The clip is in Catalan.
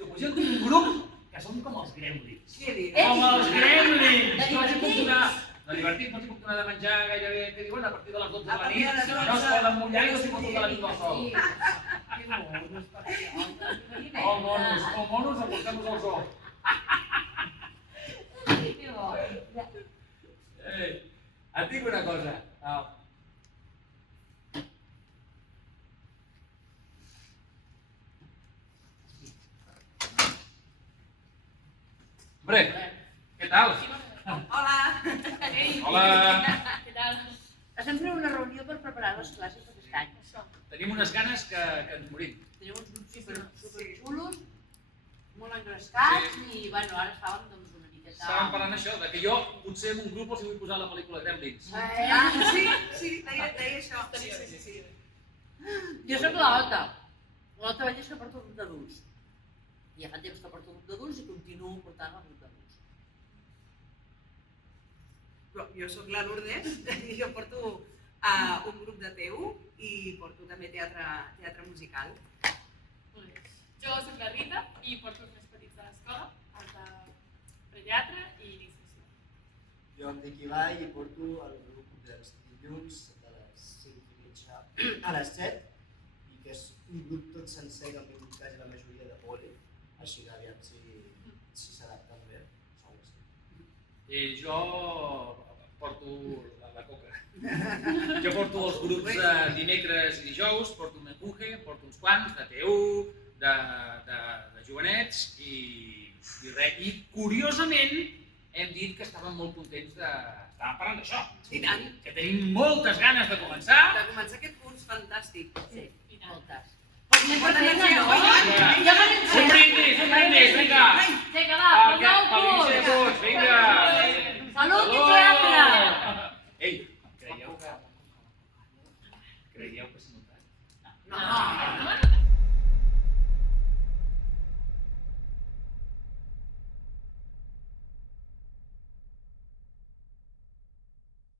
Suposem que un grup que són com els gremlins. Què dius? Com els gremlins! De No els hi puc donar... divertits. De divertit, no els hi puc donar de menjar gairebé, què diuen, a partir de les 12 de A la partir de nit. les 12. No es poden mullar i no s'hi pot tocar la nit al sol. Que monos, per això. Oh, monos, aportem-nos al zoo. Que bo. Et dic una cosa. Hombre, què tal? Hola! Hola! Què tal? Estem fent una reunió per preparar les classes d'aquest any. Tenim unes ganes que ens morim. Tenim uns grups superxulos, molt engrescats i, bueno, ara estàvem doncs una miqueta... Estàvem parlant això, de que jo potser en un grup els hi vull posar la pel·lícula Gremlins. Sí, deia això. Sí. Jo soc l'Ota. L'Ota veig que porto el grup d'adults. I ja fa temps que porto el grup d'adults i continuo portant el grup d'adults. Però jo sóc la Lourdes i jo porto un grup de TU i porto també teatre musical. Jo soc la Rita i porto els més petits de l'escola, els de preteatre i iniciació. Jo em dic Ibai i porto el grup dels dilluns de les 5:30 a les 7 i que és un grup tot sencer que han vingut quasi la majoria de poli, així que aviam si s'adapten bé. I jo porto la coca. Jo porto els grups de dimecres i dijous, porto un empuje, porto uns quants de TU, de jovenets i res. I curiosament hem dit que estàvem molt contents estàvem parlant d'això. I tant. Que tenim moltes ganes de començar. De començar aquest curs fantàstic. Sí, I tant. moltes. Molta energia, no? oi? Ja m'han Un brindis, vinga! Vinga, va, poseu el Pel curs! de tots, vinga! Salut i teatre! Ei, creieu que s'ha notat? No.